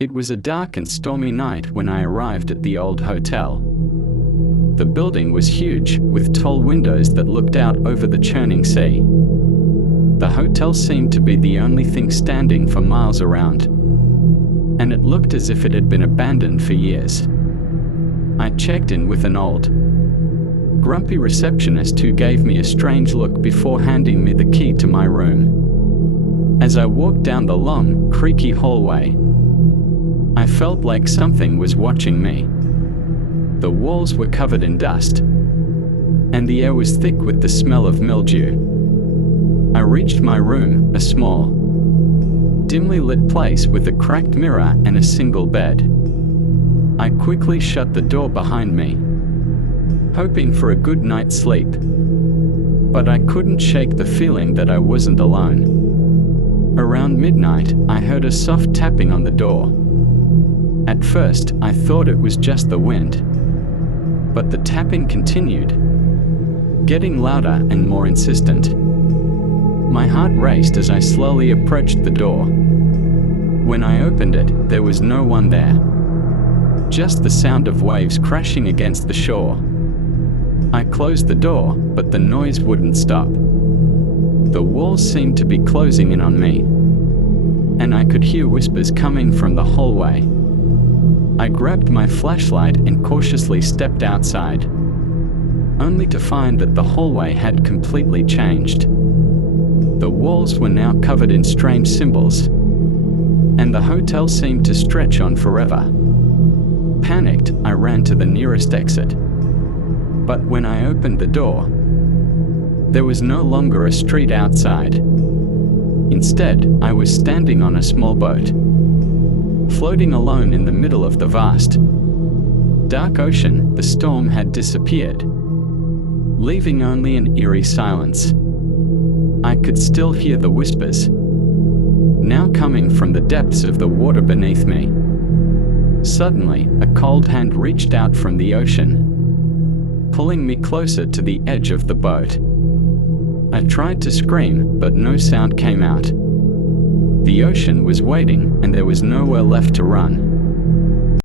It was a dark and stormy night when I arrived at the old hotel. The building was huge, with tall windows that looked out over the churning sea. The hotel seemed to be the only thing standing for miles around, and it looked as if it had been abandoned for years. I checked in with an old, grumpy receptionist who gave me a strange look before handing me the key to my room. As I walked down the long, creaky hallway, I felt like something was watching me. The walls were covered in dust, and the air was thick with the smell of mildew. I reached my room, a small, dimly lit place with a cracked mirror and a single bed. I quickly shut the door behind me, hoping for a good night's sleep. But I couldn't shake the feeling that I wasn't alone. Around midnight, I heard a soft tapping on the door. At first, I thought it was just the wind, but the tapping continued, getting louder and more insistent. My heart raced as I slowly approached the door. When I opened it, there was no one there, just the sound of waves crashing against the shore. I closed the door, but the noise wouldn't stop. The walls seemed to be closing in on me, and I could hear whispers coming from the hallway. I grabbed my flashlight and cautiously stepped outside, only to find that the hallway had completely changed. The walls were now covered in strange symbols, and the hotel seemed to stretch on forever. Panicked, I ran to the nearest exit. But when I opened the door, there was no longer a street outside. Instead, I was standing on a small boat, floating alone in the middle of the vast, dark ocean. The storm had disappeared, leaving only an eerie silence. I could still hear the whispers, now coming from the depths of the water beneath me. Suddenly, a cold hand reached out from the ocean, pulling me closer to the edge of the boat. I tried to scream, but no sound came out. The ocean was waiting, and there was nowhere left to run.